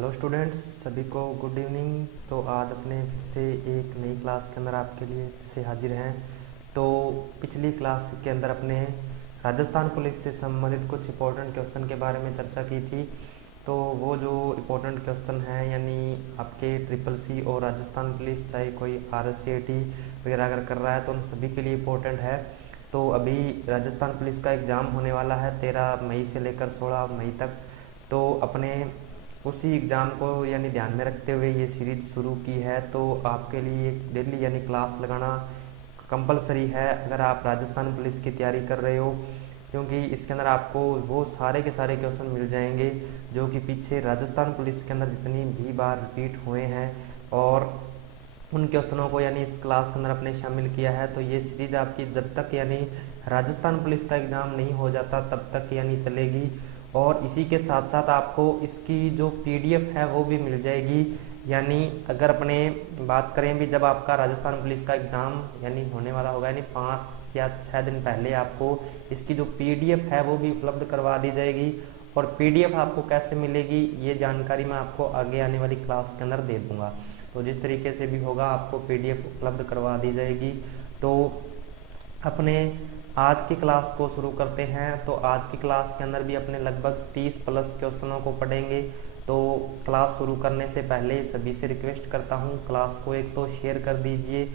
Hello students, सभी को good evening. तो आज अपने फिर से एक नई क्लास के अंदर आपके लिए फिर से हाजिर हैं। तो पिछली क्लास के अंदर अपने राजस्थान पुलिस से संबंधित कुछ इम्पोर्टेंट क्वेश्चन के बारे में चर्चा की थी। तो वो जो इम्पोर्टेंट क्वेश्चन हैं यानी आपके ट्रिपल सी और राजस्थान पुलिस, चाहे कोई RSCAT वगैरह अगर कर रहा है तो उन सभी के लिए इम्पोर्टेंट है। तो अभी राजस्थान पुलिस का एग्ज़ाम होने वाला है 13 मई से लेकर 16 मई तक। तो अपने उसी एग्ज़ाम को यानी ध्यान में रखते हुए ये सीरीज शुरू की है। तो आपके लिए एक डेली यानी क्लास लगाना कंपलसरी है अगर आप राजस्थान पुलिस की तैयारी कर रहे हो, क्योंकि इसके अंदर आपको वो सारे के सारे क्वेश्चन मिल जाएंगे जो कि पीछे राजस्थान पुलिस के अंदर जितनी भी बार रिपीट हुए हैं और उन क्वेश्चनों को यानी इस क्लास के अंदर अपने शामिल किया है। तो ये सीरीज आपकी जब तक यानी राजस्थान पुलिस का एग्ज़ाम नहीं हो जाता तब तक यानी चलेगी। और इसी के साथ साथ आपको इसकी जो PDF है वो भी मिल जाएगी। यानी अगर अपने बात करें भी जब आपका राजस्थान पुलिस का एग्ज़ाम यानी होने वाला होगा यानी 5 या 6 दिन पहले आपको इसकी जो PDF है वो भी उपलब्ध करवा दी जाएगी। और PDF आपको कैसे मिलेगी ये जानकारी मैं आपको आगे आने वाली क्लास के अंदर दे दूँगा। तो जिस तरीके से भी होगा आपको PDF उपलब्ध करवा दी जाएगी। तो अपने आज की क्लास को शुरू करते हैं। तो आज की क्लास के अंदर भी अपने लगभग 30 प्लस क्वेश्चनों को पढ़ेंगे। तो क्लास शुरू करने से पहले सभी से रिक्वेस्ट करता हूँ क्लास को एक तो शेयर कर दीजिए,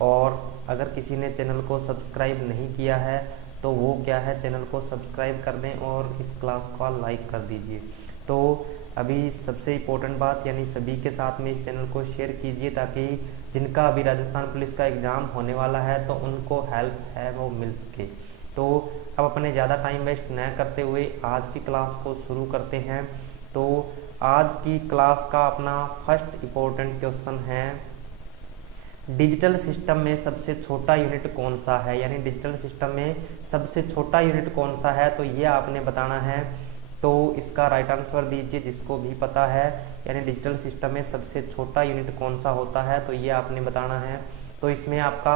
और अगर किसी ने चैनल को सब्सक्राइब नहीं किया है तो वो क्या है, चैनल को सब्सक्राइब कर दें और इस क्लास को लाइक कर दीजिए। तो अभी सबसे इम्पोर्टेंट बात यानी सभी के साथ में इस चैनल को शेयर कीजिए ताकि जिनका अभी राजस्थान पुलिस का एग्ज़ाम होने वाला है तो उनको हेल्प है वो मिल सके। तो अब अपने ज़्यादा टाइम वेस्ट न करते हुए आज की क्लास को शुरू करते हैं। तो आज की क्लास का अपना फर्स्ट इम्पोर्टेंट क्वेश्चन है, डिजिटल सिस्टम में सबसे छोटा यूनिट कौन सा है। यानी डिजिटल सिस्टम में सबसे छोटा यूनिट कौन सा है तो ये आपने बताना है। तो इसका राइट आंसर दीजिए जिसको भी पता है, यानी डिजिटल सिस्टम में सबसे छोटा यूनिट कौन सा होता है तो ये आपने बताना है। तो इसमें आपका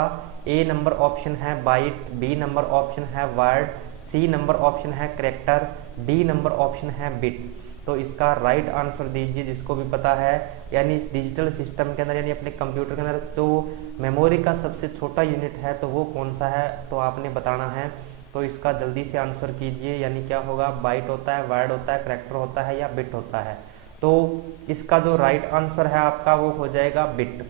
A नंबर ऑप्शन है बाइट, B नंबर ऑप्शन है वर्ड, C नंबर ऑप्शन है कैरेक्टर, D नंबर ऑप्शन है बिट। तो इसका राइट आंसर दीजिए जिसको भी पता है। यानी डिजिटल सिस्टम के अंदर यानी अपने कंप्यूटर के अंदर जो मेमोरी का सबसे छोटा यूनिट है तो वो कौन सा है तो आपने बताना है। तो इसका जल्दी से आंसर कीजिए। यानी क्या होगा, बाइट होता है, वर्ड होता है, कैरेक्टर होता है या बिट होता है। तो इसका जो राइट आंसर है आपका वो हो जाएगा बिट।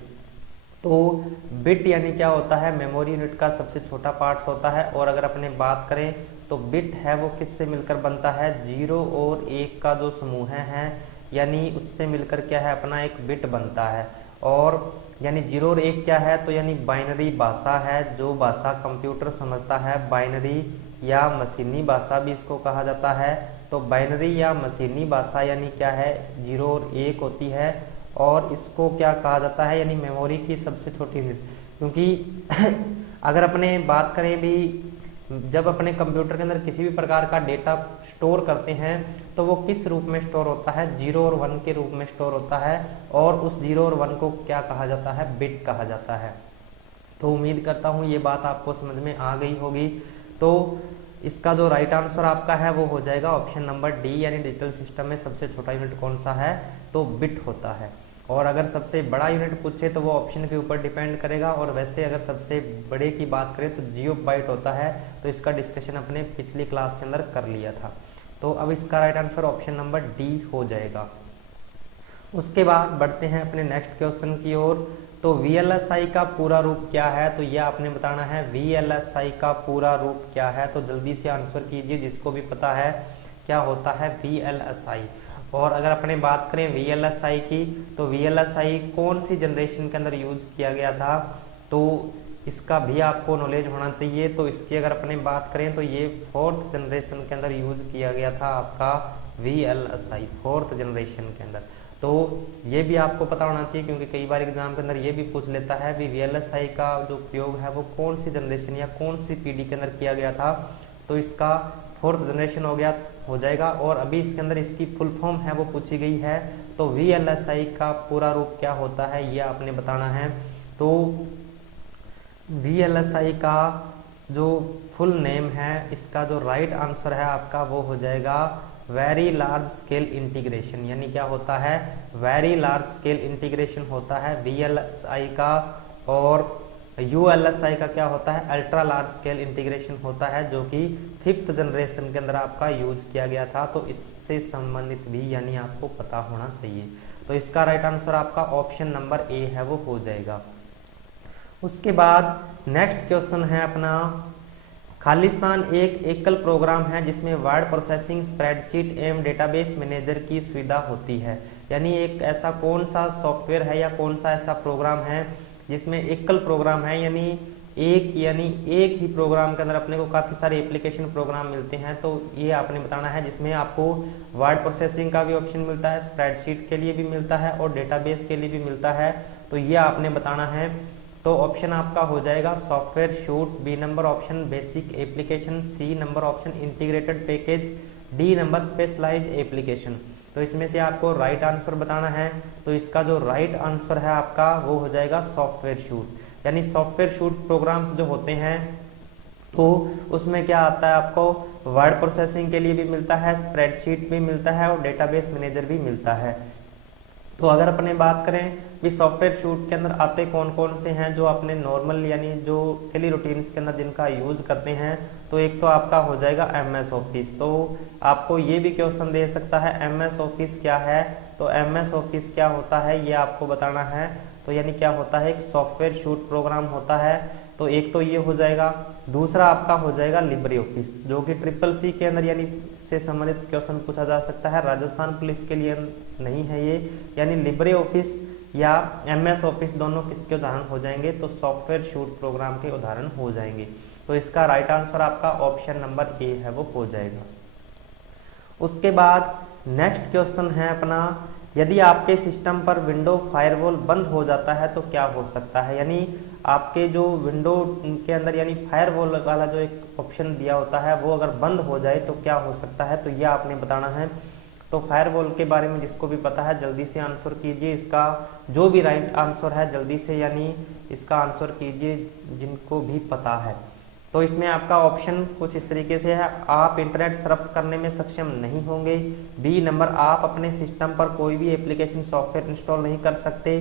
तो बिट यानी क्या होता है, मेमोरी यूनिट का सबसे छोटा पार्ट्स होता है। और अगर अपने बात करें तो बिट है वो किससे मिलकर बनता है, 0 और 1 का जो समूह है यानी उससे मिलकर क्या है अपना एक बिट बनता है। और यानी 0 और 1 क्या है तो यानी बाइनरी भाषा है, जो भाषा कंप्यूटर समझता है। बाइनरी या मशीनी भाषा भी इसको कहा जाता है। तो बाइनरी या मशीनी भाषा यानी क्या है, 0 और 1 होती है। और इसको क्या कहा जाता है, यानी मेमोरी की सबसे छोटी यूनिट। क्योंकि अगर अपने बात करें भी जब अपने कंप्यूटर के अंदर किसी भी प्रकार का डेटा स्टोर करते हैं तो वो किस रूप में स्टोर होता है, 0 और 1 के रूप में स्टोर होता है। और उस 0 और 1 को क्या कहा जाता है, बिट कहा जाता है। तो उम्मीद करता हूँ ये बात आपको समझ में आ गई होगी। तो इसका जो राइट आंसर आपका है वो हो जाएगा ऑप्शन नंबर D, यानी डिजिटल सिस्टम में सबसे छोटा यूनिट कौन सा है तो बिट होता है। और अगर सबसे बड़ा यूनिट पूछे तो वो ऑप्शन के ऊपर डिपेंड करेगा। और वैसे अगर सबसे बड़े की बात करें तो जियो बाइट होता है। तो इसका डिस्कशन अपने पिछली क्लास के अंदर कर लिया था। तो अब इसका right answer option number D हो जाएगा। उसके बाद बढ़ते हैं अपने नेक्स्ट क्वेश्चन की ओर। तो VLSI का पूरा रूप क्या है तो यह आपने बताना है। VLSI का पूरा रूप क्या है तो जल्दी से आंसर कीजिए जिसको भी पता है क्या होता है VLSI। और अगर अपने बात करें VLSI की तो VLSI कौन सी जनरेशन के अंदर यूज किया गया था तो इसका भी आपको नॉलेज होना चाहिए। तो इसकी अगर अपने बात करें तो ये 4th जनरेशन के अंदर यूज किया गया था आपका VLSI, 4th जनरेशन के अंदर। तो ये भी आपको पता होना चाहिए क्योंकि कई बार एग्जाम के अंदर ये भी पूछ लेता है भी VLSI का जो प्रयोग है वो कौन सी जनरेशन या कौन सी पीढ़ी के अंदर किया गया था। तो इसका 4th जनरेशन हो जाएगा। और अभी इसके अंदर इसकी फुल फॉर्म है वो पूछी गई है। तो VLSI का पूरा रूप क्या होता है ये आपने बताना है। तो VLSI का जो फुल नेम है, इसका जो राइट आंसर है आपका वो हो जाएगा वेरी लार्ज स्केल इंटीग्रेशन, यानी क्या होता है, वेरी लार्ज स्केल इंटीग्रेशन होता है VLSI का, और ULSI का क्या होता है, अल्ट्रा लार्ज स्केल इंटीग्रेशन होता है, जो कि 5th जनरेशन के अंदर आपका यूज किया गया था। तो इससे संबंधित भी यानी आपको पता होना चाहिए। तो इसका राइट आंसर आपका ऑप्शन नंबर ए है, वो हो जाएगा। उसके बाद नेक्स्ट क्वेश्चन है अपना, खालिस्तान एक एकल प्रोग्राम है जिसमें वर्ड प्रोसेसिंग, स्प्रेडशीट एवं डेटाबेस मैनेजर की सुविधा होती है। यानी एक ऐसा कौन सा सॉफ्टवेयर है या कौन सा ऐसा प्रोग्राम है जिसमें एकल प्रोग्राम है, यानी एक ही प्रोग्राम के अंदर अपने को काफ़ी सारे एप्लीकेशन प्रोग्राम मिलते हैं। तो ये आपने बताना है, जिसमें आपको वर्ड प्रोसेसिंग का भी ऑप्शन मिलता है, स्प्रेडशीट के लिए भी मिलता है और डेटाबेस के लिए भी मिलता है। तो ये आपने बताना है। तो ऑप्शन आपका हो जाएगा software suite, B number option basic application, C number option integrated package, D number specialised application. तो इसमें से आपको राइट आंसर बताना है। तो इसका जो राइट आंसर है आपका वो हो जाएगा सॉफ्टवेयर सूट। यानी सॉफ्टवेयर सूट प्रोग्राम जो होते हैं तो उसमें क्या आता है, आपको वर्ड प्रोसेसिंग के लिए भी मिलता है, स्प्रेडशीट भी मिलता है और डेटाबेस मैनेजर भी मिलता है। तो अगर अपने बात करें भी सॉफ्टवेयर सूट के अंदर आते कौन कौन से हैं, जो अपने नॉर्मल यानी जो डेली रूटीन्स के अंदर जिनका यूज करते हैं, तो एक तो आपका हो जाएगा MS ऑफिस। तो आपको ये भी क्वेश्चन दे सकता है MS ऑफिस क्या है, तो MS ऑफिस क्या होता है ये आपको बताना है। तो यानी क्या होता है, एक सॉफ्टवेयर सूट प्रोग्राम होता है। तो एक तो ये हो जाएगा, दूसरा आपका हो जाएगा लिब्रे ऑफिस, जो कि CCC के अंदर यानी से संबंधित क्वेश्चन पूछा जा सकता है, राजस्थान पुलिस के लिए नहीं है ये। यानी लिब्रे ऑफिस या MS ऑफिस दोनों किसके उदाहरण हो जाएंगे, तो सॉफ्टवेयर सूट प्रोग्राम के उदाहरण हो जाएंगे। तो इसका राइट आंसर आपका ऑप्शन नंबर ए है, वो हो जाएगा। उसके बाद नेक्स्ट क्वेश्चन है अपना, यदि आपके सिस्टम पर विंडो फायरवॉल बंद हो जाता है तो क्या हो सकता है। यानी आपके जो विंडो के अंदर यानी फायरवॉल वाला जो एक ऑप्शन दिया होता है वो अगर बंद हो जाए तो क्या हो सकता है, तो यह आपने बताना है। तो फायरवॉल के बारे में जिसको भी पता है जल्दी से आंसर कीजिए, इसका जो भी राइट आंसर है जल्दी से यानी इसका आंसर कीजिए जिनको भी पता है। तो इसमें आपका ऑप्शन कुछ इस तरीके से है, आप इंटरनेट सर्फ करने में सक्षम नहीं होंगे, बी नंबर आप अपने सिस्टम पर कोई भी एप्लीकेशन सॉफ्टवेयर इंस्टॉल नहीं कर सकते,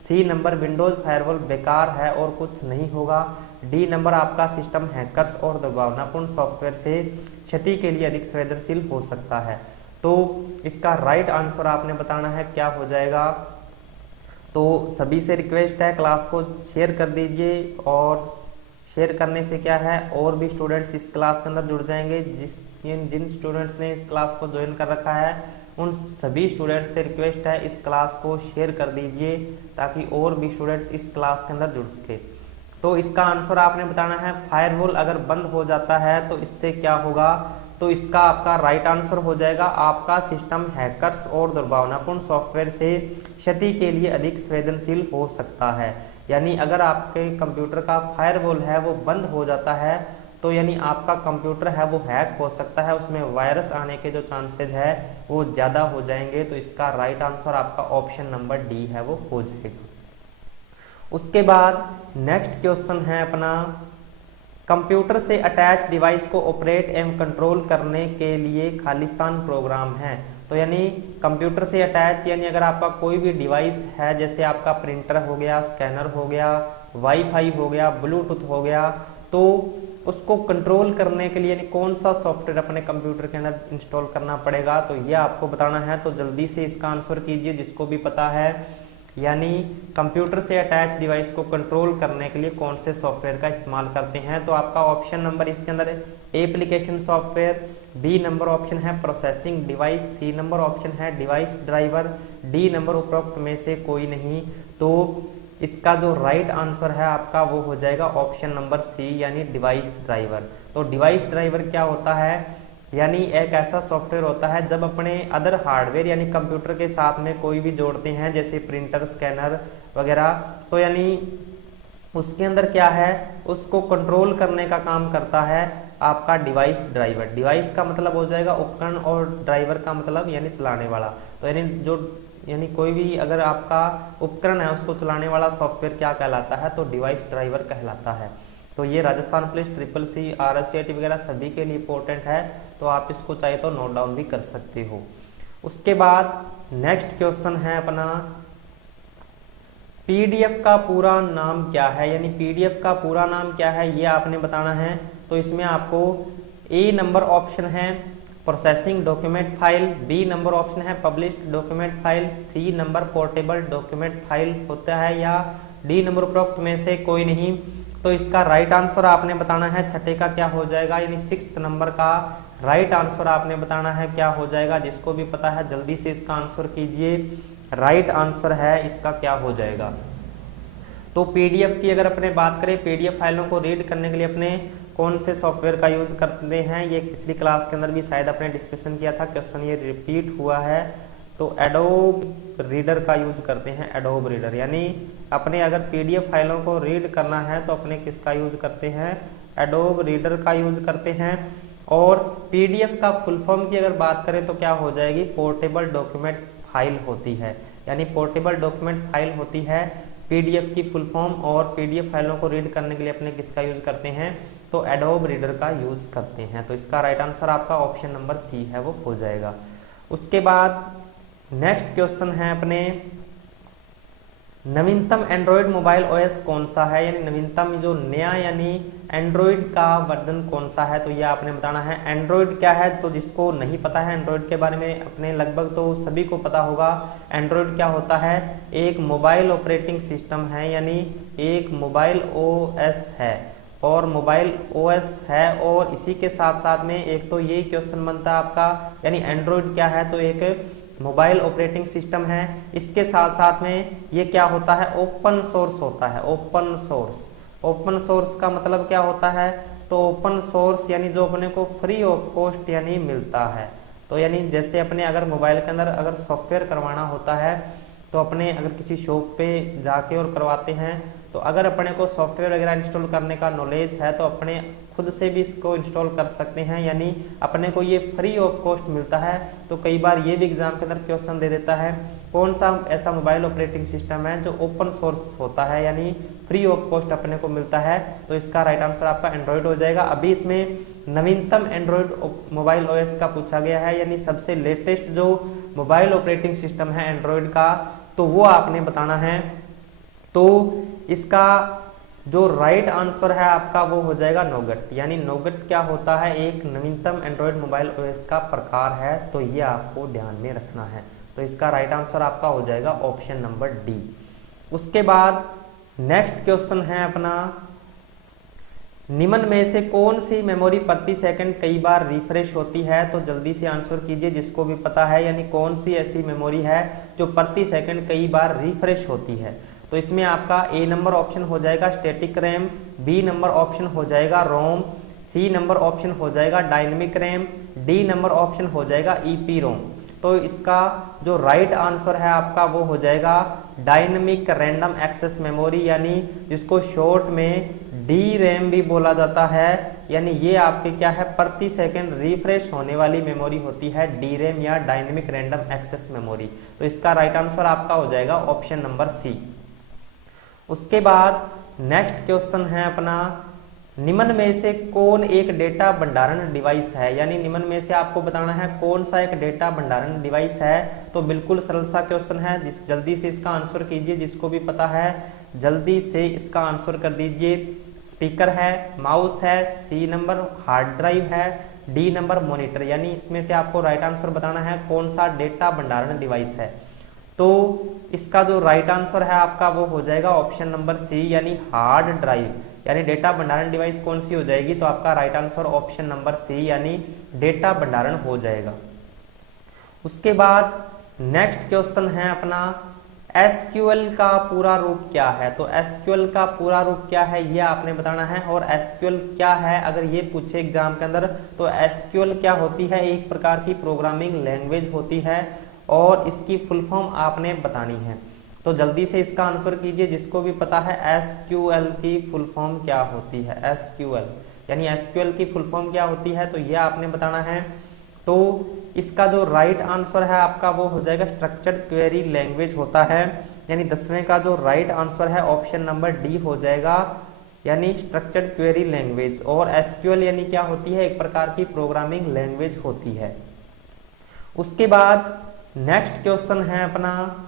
सी नंबर विंडोज फायरवॉल बेकार है और कुछ नहीं होगा, डी नंबर आपका सिस्टम हैकर्स और दुर्भावनापूर्ण सॉफ्टवेयर से क्षति के लिए अधिक संवेदनशील हो सकता है। तो इसका राइट आंसर आपने बताना है क्या हो जाएगा। तो सभी से रिक्वेस्ट है क्लास को शेयर कर दीजिए, और शेयर करने से क्या है और भी स्टूडेंट्स इस क्लास के अंदर जुड़ जाएंगे। जिन स्टूडेंट्स ने इस क्लास को ज्वाइन कर रखा है उन सभी स्टूडेंट्स से रिक्वेस्ट है इस क्लास को शेयर कर दीजिए ताकि और भी स्टूडेंट्स इस क्लास के अंदर जुड़ सके। तो इसका आंसर आपने बताना है, फायरवॉल अगर बंद हो जाता है तो इससे क्या होगा, तो इसका आपका राइट आंसर हो जाएगा आपका सिस्टम हैकर्स और दुर्भावनापूर्ण सॉफ्टवेयर से क्षति के लिए अधिक संवेदनशील हो सकता है। यानी अगर आपके कंप्यूटर का फायरवॉल है वो बंद हो जाता है तो यानी आपका कंप्यूटर है वो हैक हो सकता है, उसमें वायरस आने के जो चांसेस है वो ज़्यादा हो जाएंगे। तो इसका राइट आंसर आपका ऑप्शन नंबर डी है, वो हो जाएगा। उसके बाद नेक्स्ट क्वेश्चन है अपना, कंप्यूटर से अटैच डिवाइस को ऑपरेट एवं कंट्रोल करने के लिए खालिस्तान प्रोग्राम है। तो यानी कंप्यूटर से अटैच यानी अगर आपका कोई भी डिवाइस है, जैसे आपका प्रिंटर हो गया, स्कैनर हो गया, वाईफाई हो गया, ब्लूटूथ हो गया, तो उसको कंट्रोल करने के लिए यानी कौन सा सॉफ्टवेयर अपने कंप्यूटर के अंदर इंस्टॉल करना पड़ेगा, तो ये आपको बताना है। तो जल्दी से इसका आंसर कीजिए जिसको भी पता है। यानी कंप्यूटर से अटैच डिवाइस को कंट्रोल करने के लिए कौन से सॉफ्टवेयर का इस्तेमाल करते हैं, तो आपका ऑप्शन नंबर इसके अंदर application software, B number option है processing device, C number option है डिवाइस ड्राइवर, डी नंबर उपरोक्त में से कोई नहीं। तो इसका जो राइट आंसर है आपका वो हो जाएगा ऑप्शन नंबर सी यानी डिवाइस ड्राइवर। तो डिवाइस ड्राइवर क्या होता है, यानी एक ऐसा सॉफ्टवेयर होता है जब अपने अदर हार्डवेयर यानी कंप्यूटर के साथ में कोई भी जोड़ते हैं जैसे प्रिंटर, स्कैनर वगैरह, तो यानी उसके अंदर क्या है उसको कंट्रोल करने का काम करता है आपका डिवाइस ड्राइवर। डिवाइस का मतलब हो जाएगा उपकरण और ड्राइवर का मतलब यानी चलाने वाला। तो यानी कोई भी अगर आपका उपकरण है उसको चलाने वाला सॉफ्टवेयर क्या कहलाता है, तो डिवाइस ड्राइवर कहलाता है। तो ये Rajasthan police, triple C, RSCIT वगैरह सभी के लिए इंपॉर्टेंट है, तो आप इसको चाहे तो नोट डाउन भी कर सकते हो। उसके बाद नेक्स्ट क्वेश्चन है अपना, PDF का पूरा नाम क्या है, यानी PDF का पूरा नाम क्या है ये आपने बताना है। तो इसमें आपको A नंबर ऑप्शन है processing document file, B number option है published document file, C number portable document file होता है, या D नंबर उपरोक्त में से कोई नहीं। तो इसका राइट आंसर आपने बताना है, छठे का क्या हो जाएगा, यानी 6th नंबर का राइट आंसर आपने बताना है क्या हो जाएगा। जिसको भी पता है जल्दी से इसका आंसर कीजिए, राइट आंसर है इसका क्या हो जाएगा। तो PDF की अगर अपने बात करें, PDF फाइलों को रीड करने के लिए अपने कौन से सॉफ्टवेयर का यूज करते हैं, ये पिछली क्लास के अंदर भी शायद अपने डिस्कशन किया था, क्वेश्चन ये रिपीट हुआ है। तो एडोब रीडर का यूज करते हैं, एडोब रीडर, यानी अपने अगर PDF फाइलों को रीड करना है तो अपने किसका यूज करते हैं, एडोब रीडर का यूज करते हैं। और PDF का फुल फॉर्म की अगर बात करें तो क्या हो जाएगी, पोर्टेबल डॉक्यूमेंट फाइल होती है, यानी पोर्टेबल डॉक्यूमेंट फाइल होती है PDF की फुल फॉर्म। और PDF फाइलों को रीड करने के लिए अपने किसका यूज करते हैं, तो एडोब रीडर का यूज करते हैं। तो इसका राइट आंसर आपका ऑप्शन नंबर C है, वो हो जाएगा। उसके बाद नेक्स्ट क्वेश्चन है अपने, नवीनतम एंड्रॉयड मोबाइल OS कौन सा है, यानी नवीनतम जो नया यानी एंड्रॉयड का वर्जन कौन सा है, तो ये आपने बताना है। एंड्रॉयड क्या है, तो जिसको नहीं पता है एंड्रॉयड के बारे में, अपने लगभग तो सभी को पता होगा। एंड्रॉयड क्या होता है, एक मोबाइल ऑपरेटिंग सिस्टम है, यानी एक मोबाइल OS है, और मोबाइल OS है। और इसी के साथ साथ में एक तो ये क्वेश्चन बनता है आपका, यानी एंड्रॉयड क्या है, तो एक मोबाइल ऑपरेटिंग सिस्टम है। इसके साथ साथ में ये क्या होता है, ओपन सोर्स होता है। ओपन सोर्स, ओपन सोर्स का मतलब क्या होता है, तो ओपन सोर्स यानी जो अपने को फ्री ऑफ कॉस्ट यानी मिलता है। तो यानी जैसे अपने अगर मोबाइल के अंदर अगर सॉफ्टवेयर करवाना होता है, तो अपने अगर किसी शॉप पे जाके और करवाते हैं, तो अगर अपने को सॉफ्टवेयर वगैरह इंस्टॉल करने का नॉलेज है तो अपने खुद से भी इसको इंस्टॉल कर सकते हैं, यानी अपने को ये फ्री ऑफ कॉस्ट मिलता है। तो कई बार ये भी एग्जाम के अंदर क्वेश्चन दे देता है, कौन सा ऐसा मोबाइल ऑपरेटिंग सिस्टम है जो ओपन सोर्स होता है, यानी फ्री ऑफ कॉस्ट अपने को मिलता है। तो इसका राइट आंसर आपका एंड्रॉयड हो जाएगा। अभी इसमें नवीनतम एंड्रॉयड मोबाइल OS का पूछा गया है, यानी सबसे लेटेस्ट जो मोबाइल ऑपरेटिंग सिस्टम है एंड्रॉयड का, तो वो आपने बताना है। तो इसका जो राइट आंसर है आपका वो हो जाएगा नोगट, यानी नोगट क्या होता है, एक नवीनतम एंड्रॉयड मोबाइल OS का प्रकार है। तो ये आपको ध्यान में रखना है। तो इसका राइट आंसर आपका हो जाएगा ऑप्शन नंबर D। उसके बाद नेक्स्ट क्वेश्चन है अपना, निम्न में से कौन सी मेमोरी प्रति सेकंड कई बार रिफ्रेश होती है, तो जल्दी से आंसर कीजिए जिसको भी पता है, यानी कौन सी ऐसी मेमोरी है जो प्रति सेकंड कई बार रिफ्रेश होती है। तो इसमें आपका A नंबर ऑप्शन हो जाएगा static RAM, B number option हो जाएगा रोम, C नंबर ऑप्शन हो जाएगा dynamic RAM, D number option हो जाएगा EPROM। तो इसका जो राइट आंसर है आपका वो हो जाएगा डायनेमिक रैंडम एक्सेस मेमोरी, यानी जिसको शॉर्ट में DRAM भी बोला जाता है। यानी ये आपके क्या है, प्रति सेकंड रिफ्रेश होने वाली मेमोरी होती है DRAM या डायनेमिक रैंडम एक्सेस मेमोरी। तो इसका राइट आंसर आपका हो जाएगा ऑप्शन नंबर C। उसके बाद नेक्स्ट क्वेश्चन है अपना, निम्न में से कौन एक डेटा भंडारण डिवाइस है, यानी निम्न में से आपको बताना है कौन सा एक डेटा भंडारण डिवाइस है। तो बिल्कुल सरल सा क्वेश्चन है, जल्दी से इसका आंसर कीजिए, जिसको भी पता है जल्दी से इसका आंसर कर दीजिए। स्पीकर है, माउस है, C नंबर हार्ड ड्राइव है, D नंबर मॉनिटर, यानी इसमें से आपको राइट आंसर बताना है कौन सा डेटा भंडारण डिवाइस है। तो इसका जो राइट आंसर है आपका वो हो जाएगा ऑप्शन नंबर C, यानी हार्ड ड्राइव, यानी डेटा भंडारण डिवाइस कौन सी हो जाएगी, तो आपका right answer option number C, यानी डेटा भंडारण हो जाएगा। उसके बाद नेक्स्ट क्वेश्चन है अपना, SQL का पूरा रूप क्या है, तो SQL का पूरा रूप क्या है ये आपने बताना है। और SQL क्या है अगर ये पूछे एग्जाम के अंदर, तो SQL क्या होती है, एक प्रकार की प्रोग्रामिंग लैंग्वेज होती है, और इसकी फुल फॉर्म आपने बतानी है। तो जल्दी से इसका आंसर कीजिए, जिसको भी पता है SQL की फुल फॉर्म क्या होती है। SQL यानी SQL की फुल फॉर्म क्या होती है, तो यह आपने बताना है। तो इसका जो राइट आंसर है आपका वो हो जाएगा स्ट्रक्चर्ड क्वेरी लैंग्वेज होता है, यानी 10वें का जो राइट आंसर है ऑप्शन नंबर D हो जाएगा यानी स्ट्रक्चर्ड क्वेरी लैंग्वेज, और एसक्यूएल यानी क्या होती है, एक प्रकार की प्रोग्रामिंग लैंग्वेज होती है। उसके बाद नेक्स्ट क्वेश्चन है अपना,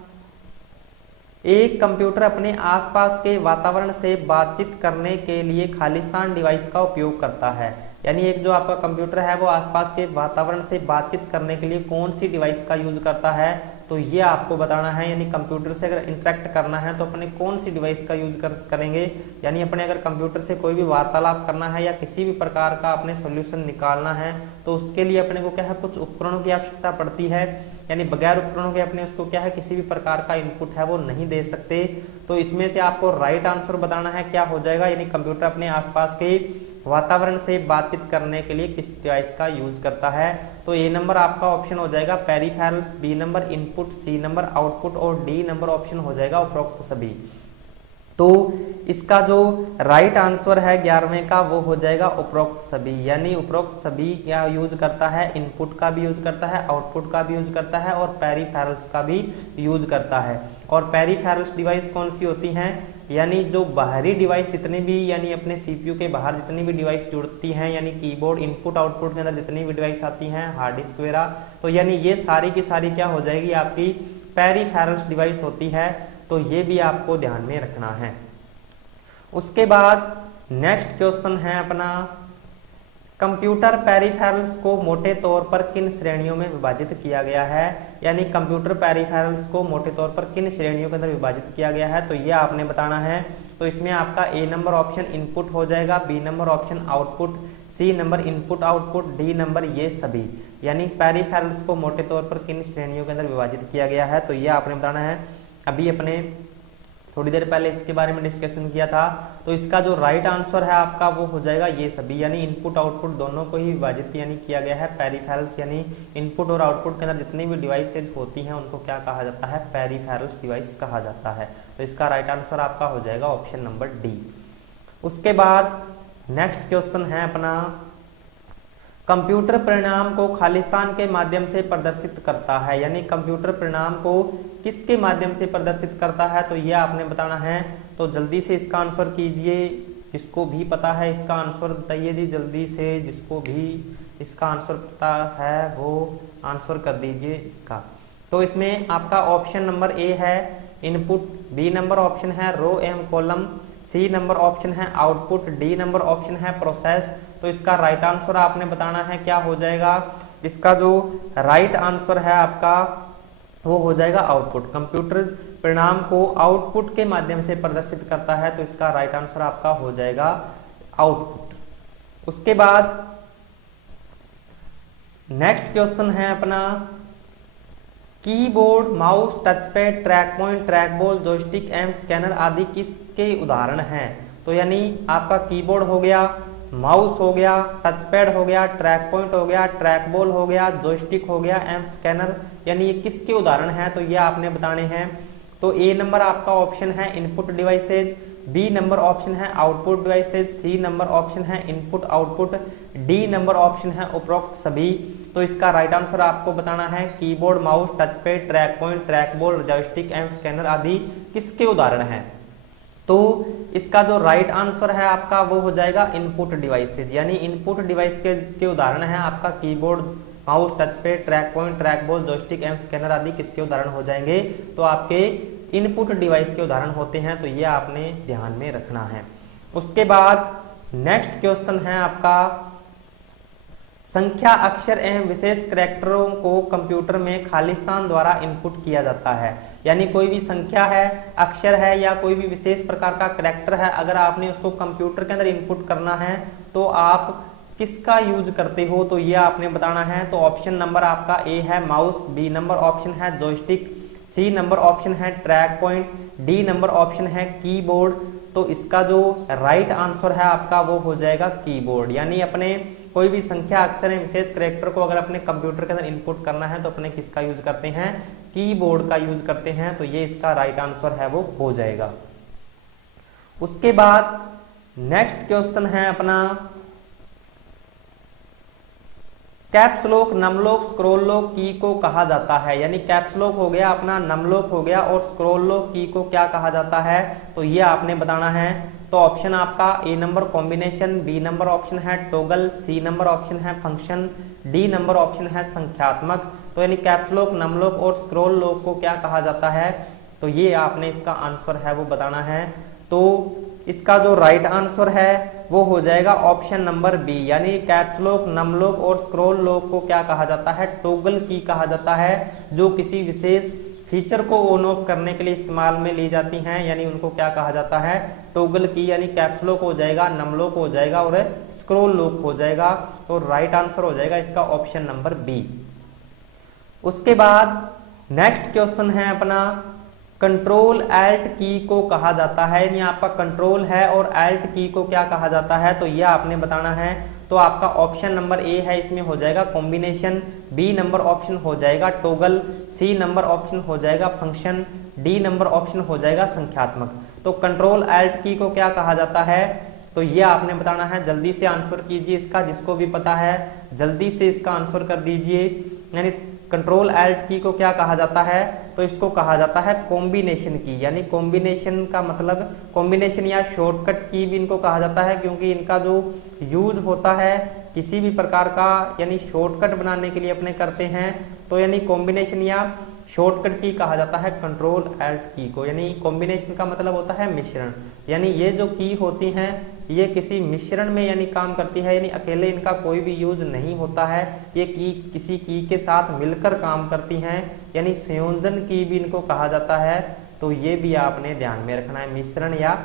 एक कंप्यूटर अपने आसपास के वातावरण से बातचीत करने के लिए खालिस्तान डिवाइस का उपयोग करता है। यानी एक जो आपका कंप्यूटर है वो आसपास के वातावरण से बातचीत करने के लिए कौन सी डिवाइस का यूज करता है, तो ये आपको बताना है। यानी कंप्यूटर से अगर इंटरेक्ट करना है तो अपने कौन सी डिवाइस का यूज करेंगे। यानी अपने अगर कंप्यूटर से कोई भी वार्तालाप करना है या किसी भी प्रकार का अपने सॉल्यूशन निकालना है तो उसके लिए अपने को क्या है, कुछ उपकरणों की आवश्यकता पड़ती है। यानी बगैर उपकरणों के अपने उसको क्या है, किसी भी प्रकार का इनपुट है वो नहीं दे सकते। तो इसमें से आपको राइट आंसर बताना है, क्या हो जाएगा। यानी कंप्यूटर अपने आसपास के वातावरण से बातचीत करने के लिए किस डिवाइस का यूज करता है, तो ए नंबर आपका ऑप्शन हो जाएगा peripherals, B number input, C number output और डी नंबर ऑप्शन हो जाएगा उपरोक्त सभी। तो इसका जो राइट आंसर है 11वें का वो हो जाएगा उपरोक्त सभी। यानी उपरोक्त सभी क्या यूज करता है, इनपुट का भी यूज करता है, आउटपुट का भी यूज करता है और पेरिफेरल्स का भी यूज करता है। और पेरिफेरल्स डिवाइस कौन सी होती हैं, यानी जो बाहरी डिवाइस जितनी भी, यानी अपने सीपीयू के बाहर जितनी भी डिवाइस जुड़ती हैं, यानी कीबोर्ड, इनपुट आउटपुट के अंदर जितनी भी डिवाइस आती हैं, हार्ड डिस्क वगैरह, तो यानी ये सारी की सारी क्या हो जाएगी, आपकी पेरिफेरल्स डिवाइस होती है। तो ये भी आपको ध्यान में रखना है। उसके बाद नेक्स्ट क्वेश्चन है अपना, कंप्यूटर पेरिफेरल्स को मोटे तौर पर किन श्रेणियों में विभाजित किया गया है। यानी कंप्यूटर पेरिफेरल्स को मोटे तौर पर किन श्रेणियों के अंदर विभाजित किया गया है, तो ये आपने बताना है। तो इसमें आपका ए नंबर ऑप्शन इनपुट हो जाएगा, B number option output, C number input output, D number ये सभी। यानी पेरिफेरल्स को मोटे तौर पर किन श्रेणियों के अंदर विभाजित किया गया है, तो ये आपने बताना है। अभी अपने थोड़ी देर पहले इसके बारे में डिस्कशन किया था। तो इसका जो राइट आंसर है आपका वो हो जाएगा ये सभी। यानी इनपुट आउटपुट दोनों को ही विभाजित यानी किया गया है पेरिफेरल्स, यानी इनपुट और आउटपुट के अंदर जितनी भी डिवाइसेज होती हैं उनको क्या कहा जाता है, पेरिफेरल्स डिवाइस कहा जाता है। तो इसका राइट आंसर आपका हो जाएगा ऑप्शन नंबर डी। उसके बाद नेक्स्ट क्वेश्चन है अपना, कंप्यूटर परिणाम को खालिस्तान के माध्यम से प्रदर्शित करता है। यानी कंप्यूटर परिणाम को किसके माध्यम से प्रदर्शित करता है, तो ये आपने बताना है। तो जल्दी से इसका आंसर कीजिए, जिसको भी पता है इसका आंसर बताइए जी जल्दी से, जिसको भी इसका आंसर पता है वो आंसर कर दीजिए इसका। तो इसमें आपका ऑप्शन नंबर ए है इनपुट, बी नंबर ऑप्शन है रो एवं कॉलम, सी नंबर ऑप्शन है आउटपुट, डी नंबर ऑप्शन है प्रोसेस। तो इसका राइट आंसर आपने बताना है, क्या हो जाएगा। इसका जो राइट आंसर है आपका वो हो जाएगा आउटपुट। कंप्यूटर परिणाम को आउटपुट के माध्यम से प्रदर्शित करता है, तो इसका राइट आंसर आपका हो जाएगा आउटपुट। उसके बाद नेक्स्ट क्वेश्चन है अपना, keyboard, mouse, touchpad, track point, track ball, joystick एवं स्कैनर आदि किसके उदाहरण हैं। तो यानी आपका कीबोर्ड हो गया, माउस हो गया, टचपैड हो गया, ट्रैक पॉइंट हो गया, ट्रैक बॉल हो गया, जॉयस्टिक हो गया एवं स्कैनर, यानी ये किसके उदाहरण हैं, तो ये आपने बताने हैं। तो ए नंबर आपका ऑप्शन है input devices, B number option है output devices, C number option है input output, D number option है उपरोक्त सभी। तो इसका राइट आंसर आपको बताना है, keyboard, mouse, touchpad, track point, track ball, joystick एवं स्कैनर आदि किसके उदाहरण हैं। तो इसका जो राइट आंसर है आपका वो हो जाएगा इनपुट डिवाइसेज। यानी इनपुट डिवाइस के उदाहरण है आपका keyboard, mouse, touchpad, track point, track ball, joystick एवं स्कैनर आदि किसके उदाहरण हो जाएंगे, तो आपके इनपुट डिवाइस के उदाहरण होते हैं। तो ये आपने ध्यान में रखना है। उसके बाद नेक्स्ट क्वेश्चन है आपका, संख्या, अक्षर एवं विशेष कैरेक्टरों को कंप्यूटर में खालिस्तान द्वारा इनपुट किया जाता है। यानी कोई भी संख्या है, अक्षर है या कोई भी विशेष प्रकार का कैरेक्टर है, अगर आपने उसको कंप्यूटर के अंदर इनपुट करना है तो आप किसका यूज करते हो, तो ये आपने बताना है। तो ऑप्शन नंबर आपका ए है माउस, बी नंबर ऑप्शन है जॉयस्टिक, सी नंबर ऑप्शन है track point, D number option है कीबोर्ड। तो इसका जो राइट आंसर है आपका वो हो जाएगा कीबोर्ड। यानी अपने कोई भी संख्या, अक्षर या विशेष कैरेक्टर को अगर अपने कंप्यूटर के अंदर इनपुट करना है तो अपने किसका यूज करते हैं, कीबोर्ड का यूज करते हैं। तो ये इसका राइट आंसर है वो हो जाएगा। उसके बाद नेक्स्ट क्वेश्चन है अपना, caps lock, Num Lock, scroll lock की को कहा जाता है। यानी कैप्स लॉक हो गया, अपना नमलॉक हो गया और स्क्रॉल लॉक की को क्या कहा जाता है, तो ये आपने बताना है। तो ऑप्शन आपका A number combination, B number option है टोगल, सी नंबर ऑप्शन है फंक्शन, डी नंबर ऑप्शन है संख्यात्मक। तो यानी कैप्स लॉक, नम लॉक और स्क्रॉल लॉक को क्या कहा जाता है, तो ये आपने इसका आंसर है वो बताना है। तो इसका जो राइट आंसर है वो हो जाएगा ऑप्शन नंबर बी, यानी कैप्स लॉक, नम लॉक और स्क्रॉल लॉक को क्या कहा जाता है, टॉगल की कहा जाता है, जो किसी विशेष फीचर को ऑन ऑफ करने के लिए इस्तेमाल में ली जाती हैं, यानी उनको क्या कहा जाता है, टॉगल की। यानी कैप्स लॉक हो जाएगा, नम लॉक हो जाएगा और स्क्रॉल लॉक हो जाएगा। तो राइट आंसर हो जाएगा इसका ऑप्शन नंबर बी। उसके बाद नेक्स्ट क्वेश्चन है अपना, कंट्रोल एल्ट की को कहा जाता है, यानी आपका कंट्रोल है और एल्ट की को क्या कहा जाता है, तो यह आपने बताना है। तो आपका ऑप्शन नंबर ए है, इसमें हो जाएगा कॉम्बिनेशन, बी नंबर ऑप्शन हो जाएगा टॉगल, सी नंबर ऑप्शन हो जाएगा फंक्शन, डी नंबर ऑप्शन हो जाएगा संख्यात्मक। तो कंट्रोल एल्ट की को क्या कहा जाता है, तो ये आपने बताना है। जल्दी से आंसर कीजिए इसका, जिसको भी पता है जल्दी से इसका आंसर कर दीजिए। यानी कंट्रोल एल्ट की को क्या कहा जाता है, तो इसको कहा जाता है कॉम्बिनेशन की, यानी कॉम्बिनेशन का मतलब कॉम्बिनेशन या शॉर्टकट की भी इनको कहा जाता है, क्योंकि इनका जो यूज होता है किसी भी प्रकार का यानी शॉर्टकट बनाने के लिए अपने करते हैं। तो यानी कॉम्बिनेशन या शॉर्टकट की कहा जाता है कंट्रोल एल्ट की को। यानी कॉम्बिनेशन का मतलब होता है मिश्रण, यानी ये जो की होती हैं ये किसी मिश्रण में यानी काम करती है, यानी अकेले इनका कोई भी यूज नहीं होता है, ये की किसी की के साथ मिलकर काम करती हैं, यानी संयोजन की भी इनको कहा जाता है। तो ये भी आपने ध्यान में रखना है, मिश्रण या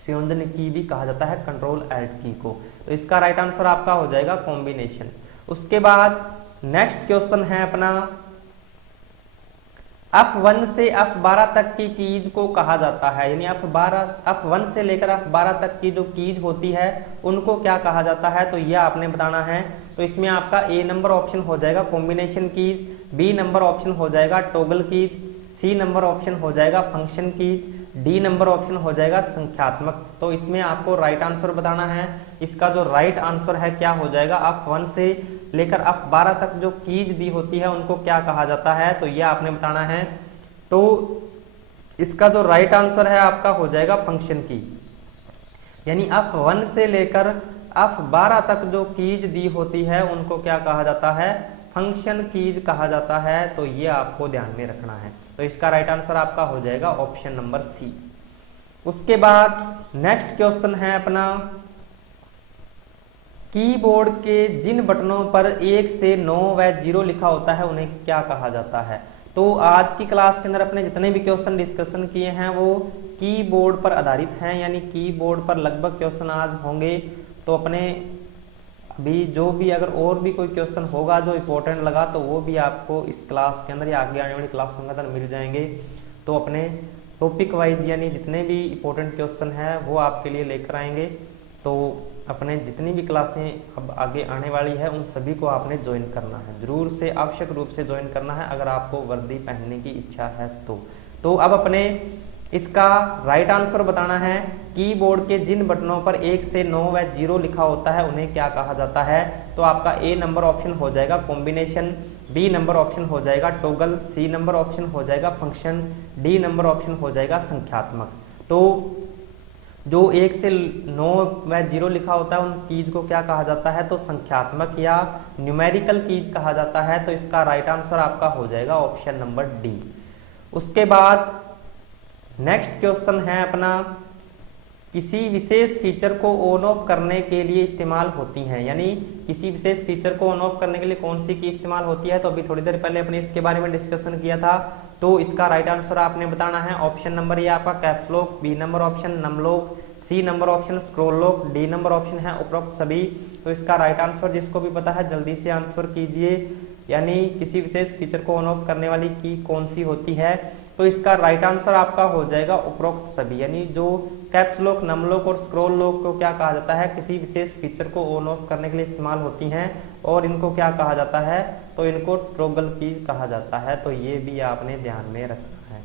संयोजन की भी कहा जाता है कंट्रोल एल्ट की को। तो इसका राइट आंसर आपका हो जाएगा कॉम्बिनेशन। उसके बाद नेक्स्ट क्वेश्चन है अपना, F1 से F12 तक की कीज को कहा जाता है, यानी F1 से लेकर F12 तक की जो कीज होती है उनको क्या कहा जाता है, तो यह आपने बताना है। तो इसमें आपका ए नंबर ऑप्शन हो जाएगा combination keys, B number option हो जाएगा toggle keys, C number option हो जाएगा function keys, D number option हो जाएगा संख्यात्मक। तो इसमें आपको राइट आंसर बताना है। इसका जो राइट आंसर है क्या हो जाएगा, F1 से लेकर F12 तक जो कीज दी होती है उनको क्या कहा जाता है, तो यह आपने बताना है। तो इसका जो राइट आंसर है आपका हो जाएगा फंक्शन की, यानी F1 से लेकर F12 तक जो कीज दी होती है उनको क्या कहा जाता है, फंक्शन कीज कहा जाता है। तो ये आपको ध्यान में रखना है। तो इसका राइट आंसर आपका हो जाएगा ऑप्शन नंबर सी। उसके बाद नेक्स्ट क्वेश्चन है अपना, कीबोर्ड के जिन बटनों पर 1 से 9 व 0 लिखा होता है उन्हें क्या कहा जाता है। तो आज की क्लास के अंदर अपने जितने भी क्वेश्चन डिस्कशन किए हैं वो कीबोर्ड पर आधारित हैं, यानी कीबोर्ड पर लगभग क्वेश्चन आज होंगे। तो अपने अभी जो भी अगर और भी कोई क्वेश्चन होगा जो इम्पोर्टेंट लगा तो वो भी आपको इस क्लास के अंदर या आगे आने वाली क्लासों के अंदर मिल जाएंगे। तो अपने टॉपिक वाइज यानी जितने भी इम्पोर्टेंट क्वेश्चन हैं वो आपके लिए लेकर आएंगे। तो अपने जितनी भी क्लासें अब आगे आने वाली है उन सभी को आपने ज्वाइन करना है, जरूर से आवश्यक रूप से ज्वाइन करना है अगर आपको वर्दी पहनने की इच्छा है तो अब अपने इसका राइट आंसर बताना है। कीबोर्ड के जिन बटनों पर 1 से 9 व 0 लिखा होता है उन्हें क्या कहा जाता है, तो आपका ए नंबर ऑप्शन हो जाएगा कॉम्बिनेशन, बी नंबर ऑप्शन हो जाएगा टॉगल, सी नंबर ऑप्शन हो जाएगा फंक्शन, डी नंबर ऑप्शन हो जाएगा संख्यात्मक। तो जो 1 से 9 व 0 लिखा होता है उन कीज को क्या कहा जाता है, तो संख्यात्मक या न्यूमेरिकल कीज कहा जाता है। तो इसका राइट आंसर आपका हो जाएगा ऑप्शन नंबर डी। उसके बाद नेक्स्ट क्वेश्चन है अपना, किसी विशेष फीचर को ऑन ऑफ करने के लिए इस्तेमाल होती हैं, यानी किसी विशेष फीचर को ऑन ऑफ करने के लिए कौन सी की इस्तेमाल होती है। तो अभी थोड़ी देर पहले अपने इसके बारे में डिस्कशन किया था। तो इसका राइट आंसर आपने बताना है। ऑप्शन नंबर ये आपका caps lock, B number option num lock, C number option scroll lock, D number option है उपरोक्त सभी। तो इसका राइट आंसर जिसको भी पता है जल्दी से आंसर कीजिए, यानी किसी विशेष फीचर को ऑन ऑफ करने वाली की कौन सी होती है। तो इसका राइट आंसर आपका हो जाएगा उपरोक्त सभी, यानी जो कैप्स लॉक, नम लॉक और स्क्रॉल लॉक को क्या कहा जाता है, किसी विशेष फीचर को ऑन ऑफ करने के लिए इस्तेमाल होती हैं और इनको क्या कहा जाता है, तो इनको टॉगल की कहा जाता है। तो ये भी आपने ध्यान में रखना है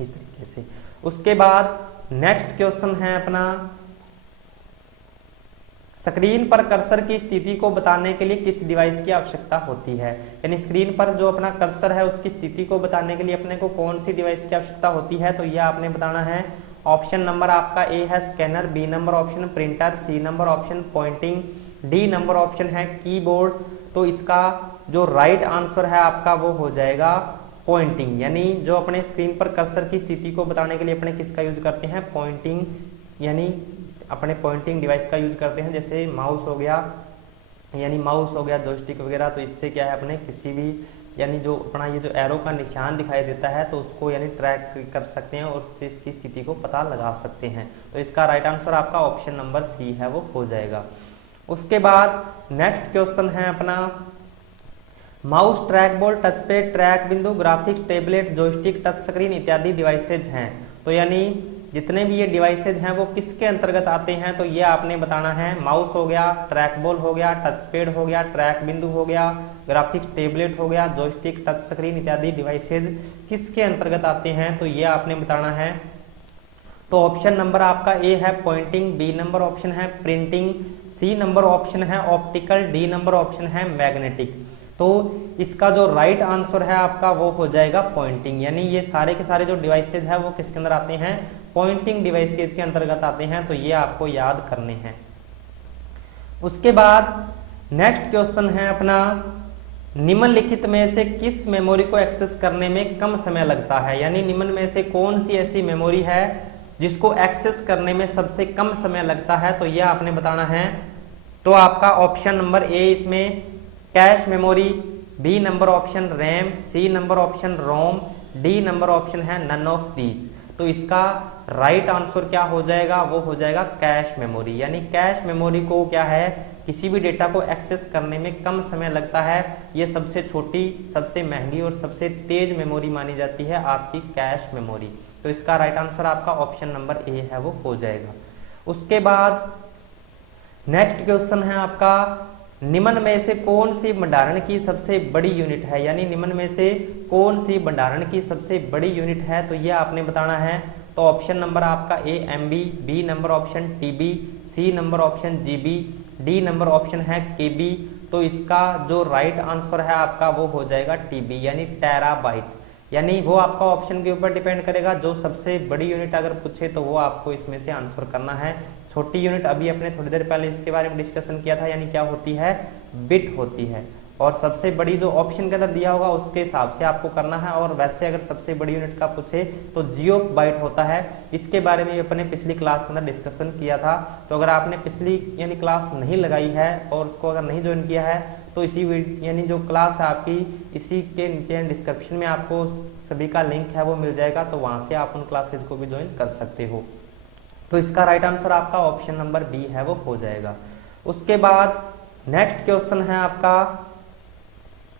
इस तरीके से। उसके बाद नेक्स्ट क्वेश्चन है अपना, स्क्रीन पर कर्सर की स्थिति को बताने के लिए किस डिवाइस की आवश्यकता होती है, यानी स्क्रीन पर जो अपना कर्सर है उसकी स्थिति को बताने के लिए अपने को कौन सी डिवाइस की आवश्यकता होती है। तो यह आपने बताना है। ऑप्शन नंबर आपका ए है scanner, B number option printer, C number option pointing, D number option है कीबोर्ड। तो इसका जो राइट आंसर है आपका वो हो जाएगा पॉइंटिंग, यानी जो अपने स्क्रीन पर कर्सर की स्थिति को बताने के लिए अपने किसका यूज करते हैं, पॉइंटिंग, यानी अपने पॉइंटिंग डिवाइस का यूज करते हैं। जैसे माउस हो गया, यानी माउस हो गया, जॉयस्टिक वगैरह, तो इससे क्या है अपने किसी भी यानी जो अपना ये जो एरो का निशान दिखाई देता है तो उसको यानी ट्रैक कर सकते हैं और उससे इसकी स्थिति को पता लगा सकते हैं। तो इसका राइट आंसर आपका ऑप्शन नंबर सी है वो हो जाएगा। उसके बाद नेक्स्ट क्वेश्चन है अपना mouse, track ball, touch pad, track बिंदु, graphics, tablet, joystick, touch screen इत्यादि डिवाइसेज हैं। तो यानी जितने भी ये डिवाइसेज हैं वो किसके अंतर्गत आते हैं, तो ये आपने बताना है। माउस हो गया, ट्रैक बॉल हो गया, टच पैड हो गया, ट्रैक बिंदु हो गया, ग्राफिक्स टैबलेट हो गया, जॉयस्टिक, टच स्क्रीन इत्यादि डिवाइसेज किसके अंतर्गत आते हैं, तो ये आपने बताना है। तो ऑप्शन नंबर आपका ए है पॉइंटिंग, बी नंबर ऑप्शन है प्रिंटिंग, सी नंबर ऑप्शन है ऑप्टिकल, डी नंबर ऑप्शन है मैग्नेटिक। तो इसका जो राइट आंसर है आपका वो हो जाएगा पॉइंटिंग, यानी ये सारे के सारे जो डिवाइसेज है वो किसके अंदर आते हैं, पॉइंटिंग डिवाइसेज के अंतर्गत आते हैं। तो ये आपको याद करने हैं। उसके बाद नेक्स्ट क्वेश्चन है अपना निम्नलिखित में से किस मेमोरी को एक्सेस करने में कम समय लगता है, यानी निम्न में से कौन सी ऐसी मेमोरी है जिसको एक्सेस करने में सबसे कम समय लगता है, तो ये आपने बताना है। तो आपका ऑप्शन नंबर ए इसमें cache memory, B number option RAM, C number option ROM, D number option है नन ऑफ दीज। तो इसका राइट आंसर क्या हो जाएगा, वो हो जाएगा कैश मेमोरी, यानी कैश मेमोरी को क्या है, किसी भी डेटा को एक्सेस करने में कम समय लगता है। ये सबसे छोटी, सबसे महंगी और सबसे तेज मेमोरी मानी जाती है आपकी कैश मेमोरी। तो इसका राइट आंसर आपका ऑप्शन नंबर ए है वो हो जाएगा। उसके बाद नेक्स्ट क्वेश्चन है आपका निम्न में से कौन सी भंडारण की सबसे बड़ी यूनिट है, यानी निम्न में से कौन सी भंडारण की सबसे बड़ी यूनिट है, तो ये आपने बताना है। तो ऑप्शन नंबर आपका A MB, B number option TB, C number option GB, D number option है केबी। तो इसका जो राइट आंसर है आपका वो हो जाएगा टीबी, यानी टेराबाइट, यानी वो आपका ऑप्शन के ऊपर डिपेंड करेगा। जो सबसे बड़ी यूनिट अगर पूछे तो वो आपको इसमें से आंसर करना है। छोटी यूनिट अभी अपने थोड़ी देर पहले इसके बारे में डिस्कशन किया था, यानी क्या होती है, बिट होती है। और सबसे बड़ी जो ऑप्शन के अंदर दिया होगा उसके हिसाब से आपको करना है। और वैसे अगर सबसे बड़ी यूनिट का पूछे तो जियो बाइट होता है। इसके बारे में अपने पिछली क्लास के अंदर डिस्कशन किया था। तो अगर आपने पिछली यानी क्लास नहीं लगाई है और उसको अगर नहीं ज्वाइन किया है तो इसी यानी जो क्लास है आपकी, इसी के नीचे डिस्क्रिप्शन में आपको सभी का लिंक है वो मिल जाएगा। तो वहां से आप उन क्लासेज को भी ज्वाइन कर सकते हो। तो इसका राइट आंसर आपका ऑप्शन नंबर बी है वो हो जाएगा। उसके बाद नेक्स्ट क्वेश्चन है आपका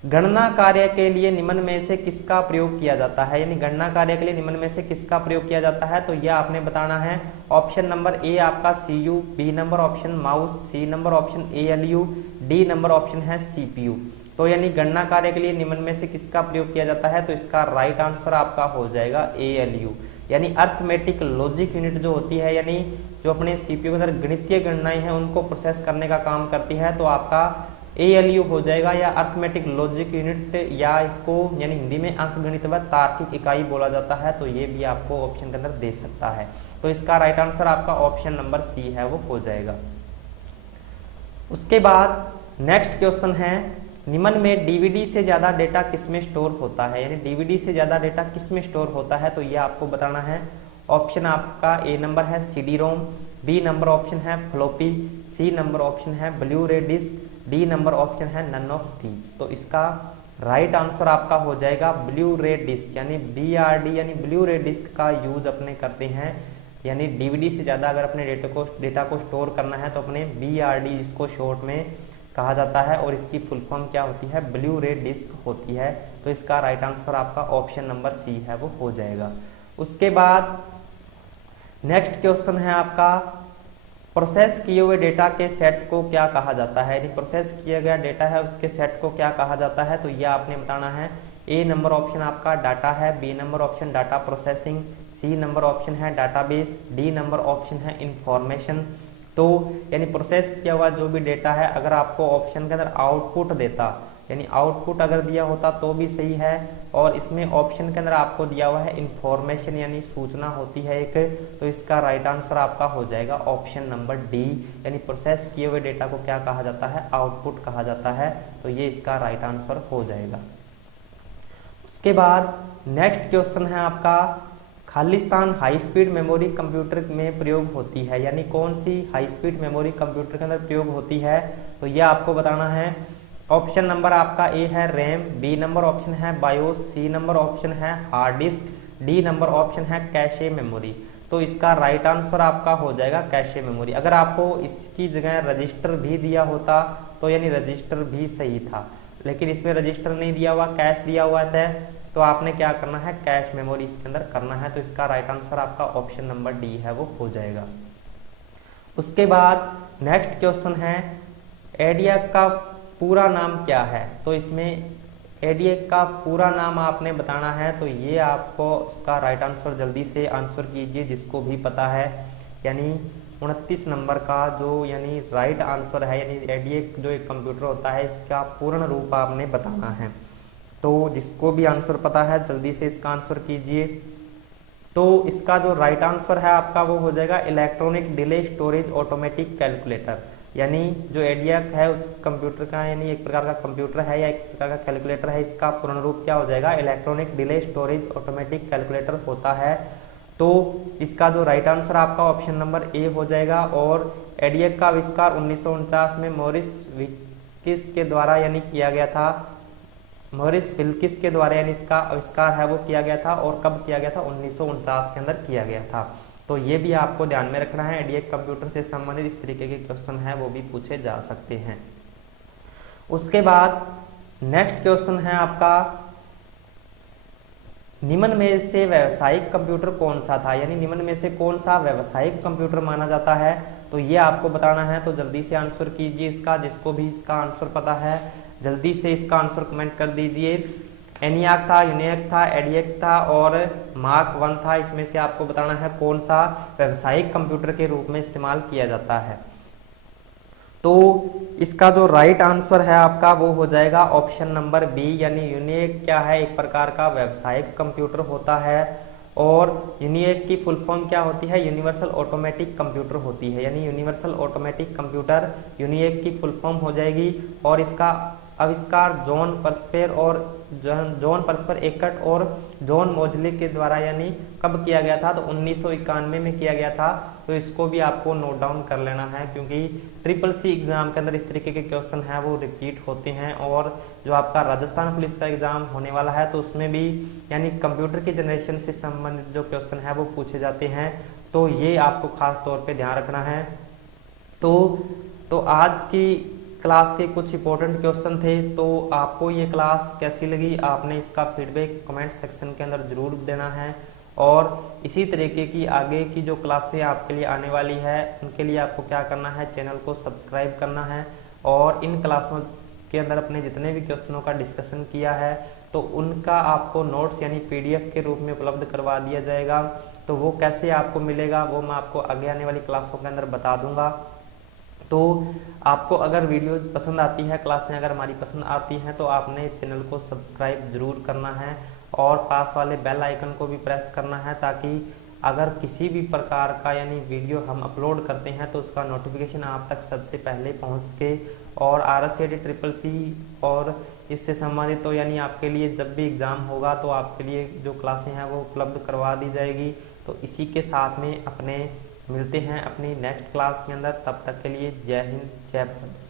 गणना कार्य के लिए निम्न में से किसका प्रयोग किया जाता है, यानी गणना कार्य के लिए निम्न में से किसका प्रयोग किया जाता है, तो यह आपने बताना है। ऑप्शन नंबर ए आपका CU, B number option mouse, C number option ALU, D number option है सीपीयू। तो यानी गणना कार्य के लिए निम्न में से किसका प्रयोग किया जाता है, तो इसका राइट आंसर आपका हो जाएगा एएलयू, यानी अर्थमेटिक लॉजिक यूनिट जो होती है, यानी जो अपने सीपीयू के अंदर गणितीय गणनाएं हैं उनको प्रोसेस करने का काम करती है। तो आपका एएलयू हो जाएगा, या अर्थमेटिक लॉजिक यूनिट, या इसको यानी हिंदी में अंकगणित व तार्किक इकाई बोला जाता है। तो ये भी आपको ऑप्शन के अंदर दे सकता है। तो इसका राइट आंसर आपका ऑप्शन नंबर सी है वो हो जाएगा। उसके बाद नेक्स्ट क्वेश्चन है निम्न में डीवीडी से ज्यादा डेटा किसमें स्टोर होता है, यानी डीवीडी से ज्यादा डेटा किसमें स्टोर होता है, तो ये आपको बताना है। ऑप्शन आपका ए नंबर है CD ROM, B number option है फ्लॉपी, सी नंबर ऑप्शन है blu ray disc, D number option है नन ऑफ दीज। तो इसका राइट आंसर आपका हो जाएगा ब्लू रे डिस्क, यानी बीआरडी, यानी ब्लू रे डिस्क का यूज अपने करते हैं। यानी डीवीडी से ज्यादा अगर अपने डेटा को स्टोर करना है तो अपने बीआरडी इसको शॉर्ट में कहा जाता है, और इसकी फुल फॉर्म क्या होती है, ब्लू रे डिस्क होती है। तो इसका राइट आंसर आपका ऑप्शन नंबर सी है वो हो जाएगा। उसके बाद नेक्स्ट क्वेश्चन है आपका प्रोसेस किए हुए डेटा के सेट को क्या कहा जाता है, यानी प्रोसेस किया गया डेटा है उसके सेट को क्या कहा जाता है, तो यह आपने बताना है। ए नंबर ऑप्शन आपका डाटा है, B number option data processing, C number option है डाटाबेस, डी नंबर ऑप्शन है इंफॉर्मेशन। तो यानी प्रोसेस किया हुआ जो भी डेटा है, अगर आपको ऑप्शन के अंदर आउटपुट देता यानी आउटपुट अगर दिया होता तो भी सही है। और इसमें ऑप्शन के अंदर आपको दिया हुआ है इंफॉर्मेशन यानी सूचना होती है एक, तो इसका राइट आंसर आपका हो जाएगा ऑप्शन नंबर डी, यानी प्रोसेस किए हुए डेटा को क्या कहा जाता है, आउटपुट कहा जाता है। तो ये इसका राइट आंसर हो जाएगा। उसके बाद नेक्स्ट क्वेश्चन है आपका, Khalistan high speed memory computer में प्रयोग होती है, यानी कौन सी हाई स्पीड मेमोरी कंप्यूटर के अंदर प्रयोग होती है, तो ये आपको बताना है। ऑप्शन नंबर आपका ए है रैम, बी नंबर ऑप्शन है बायोस, सी नंबर ऑप्शन है hard disk, D number option है कैशे मेमोरी। तो इसका राइट आंसर आपका हो जाएगा कैशे मेमोरी। अगर आपको इसकी जगह रजिस्टर भी दिया होता तो यानी रजिस्टर भी सही था, लेकिन इसमें रजिस्टर नहीं दिया हुआ, कैश दिया हुआ था, तो आपने क्या करना है, कैश मेमोरी इसके अंदर करना है। तो इसका राइट आंसर आपका ऑप्शन नंबर डी है, वो हो जाएगा। उसके बाद नेक्स्ट क्वेश्चन है, एडियाक का पूरा नाम क्या है, तो इसमें एडियाक का पूरा नाम आपने बताना है। तो ये आपको इसका राइट आंसर जल्दी से आंसर कीजिए, जिसको भी पता है, यानी 29 नंबर का जो यानी राइट आंसर है, यानी एडियाक जो एक कंप्यूटर होता है इसका पूर्ण रूप आपने बताना है। तो जिसको भी आंसर पता है जल्दी से इसका आंसर कीजिए। तो इसका जो राइट आंसर है आपका वो हो जाएगा electronic delay storage automatic calculator, यानी जो एडियाक है उस कंप्यूटर का, यानी एक प्रकार का कंप्यूटर है या एक प्रकार का कैलकुलेटर है, इसका पूर्ण रूप क्या हो जाएगा, electronic delay storage automatic calculator होता है। तो इसका जो राइट आंसर आपका ऑप्शन नंबर ए हो जाएगा। और एडियाक का आविष्कार 1949 में मॉरिस विल्किस के द्वारा यानी किया गया था, मॉरिस विल्किस के द्वारा यानी इसका आविष्कार है वो किया गया था। और कब किया गया था, 1949 के अंदर किया गया था। तो ये भी आपको ध्यान में रखना है, एडियाक कंप्यूटर से संबंधित इस तरीके के क्वेश्चन है वो भी पूछे जा सकते हैं। उसके बाद नेक्स्ट क्वेश्चन है आपका, निम्न में से व्यावसायिक कंप्यूटर कौन सा था, यानी निम्न में से कौन सा व्यावसायिक कंप्यूटर माना जाता है, तो ये आपको बताना है। तो जल्दी से आंसर कीजिए इसका, जिसको भी इसका आंसर पता है जल्दी से इसका आंसर कमेंट कर दीजिए। एनियाक था, यूनियाक था, एडियाक था और मार्क 1 था। इसमें से आपको बताना है कौन सा व्यावसायिक कंप्यूटर के रूप में इस्तेमाल किया जाता है। तो इसका जो राइट आंसर है आपका वो हो जाएगा ऑप्शन नंबर बी, यानी यूनियाक क्या है, एक प्रकार का व्यावसायिक कंप्यूटर होता है। और यूनियाक की फुल फॉर्म क्या होती है, यूनिवर्सल ऑटोमेटिक कंप्यूटर होती है, यानी यूनिवर्सल ऑटोमेटिक कंप्यूटर यूनियाक की फुल फॉर्म हो जाएगी। और इसका आविष्कार जॉन परस्पर और जॉन परस्पर एकट और जॉन मोजले के द्वारा यानी कब किया गया था, तो 1991 में किया गया था। तो इसको भी आपको नोट डाउन कर लेना है, क्योंकि SSC एग्जाम के अंदर इस तरीके के क्वेश्चन हैं वो रिपीट होते हैं। और जो आपका राजस्थान पुलिस का एग्जाम होने वाला है तो उसमें भी यानी कंप्यूटर की जनरेशन से संबंधित जो क्वेश्चन है वो पूछे जाते हैं। तो ये आपको खास तौर पे ध्यान रखना है। तो आज की क्लास के कुछ इंपॉर्टेंट क्वेश्चन थे। तो आपको ये क्लास कैसी लगी, आपने इसका फीडबैक कमेंट सेक्शन के अंदर जरूर देना है। और इसी तरीके की आगे की जो क्लासें आपके लिए आने वाली है उनके लिए आपको क्या करना है, चैनल को सब्सक्राइब करना है। और इन क्लासों के अंदर अपने जितने भी क्वेश्चनों का डिस्कशन किया है तो उनका आपको नोट्स यानी PDF के रूप में उपलब्ध करवा दिया जाएगा। तो वो कैसे आपको मिलेगा वो मैं आपको आगे आने वाली क्लासों के अंदर बता दूंगा। तो आपको अगर वीडियो पसंद आती है, क्लासें अगर हमारी पसंद आती हैं, तो आपने चैनल को सब्सक्राइब जरूर करना है और पास वाले बेल आइकन को भी प्रेस करना है, ताकि अगर किसी भी प्रकार का यानी वीडियो हम अपलोड करते हैं तो उसका नोटिफिकेशन आप तक सबसे पहले पहुंच सके। और RSCAD SSC और इससे संबंधित तो यानी आपके लिए जब भी एग्ज़ाम होगा तो आपके लिए जो क्लासें हैं वो उपलब्ध करवा दी जाएगी। तो इसी के साथ में अपने मिलते हैं अपनी नेक्स्ट क्लास के अंदर। तब तक के लिए जय हिंद, जय भारत।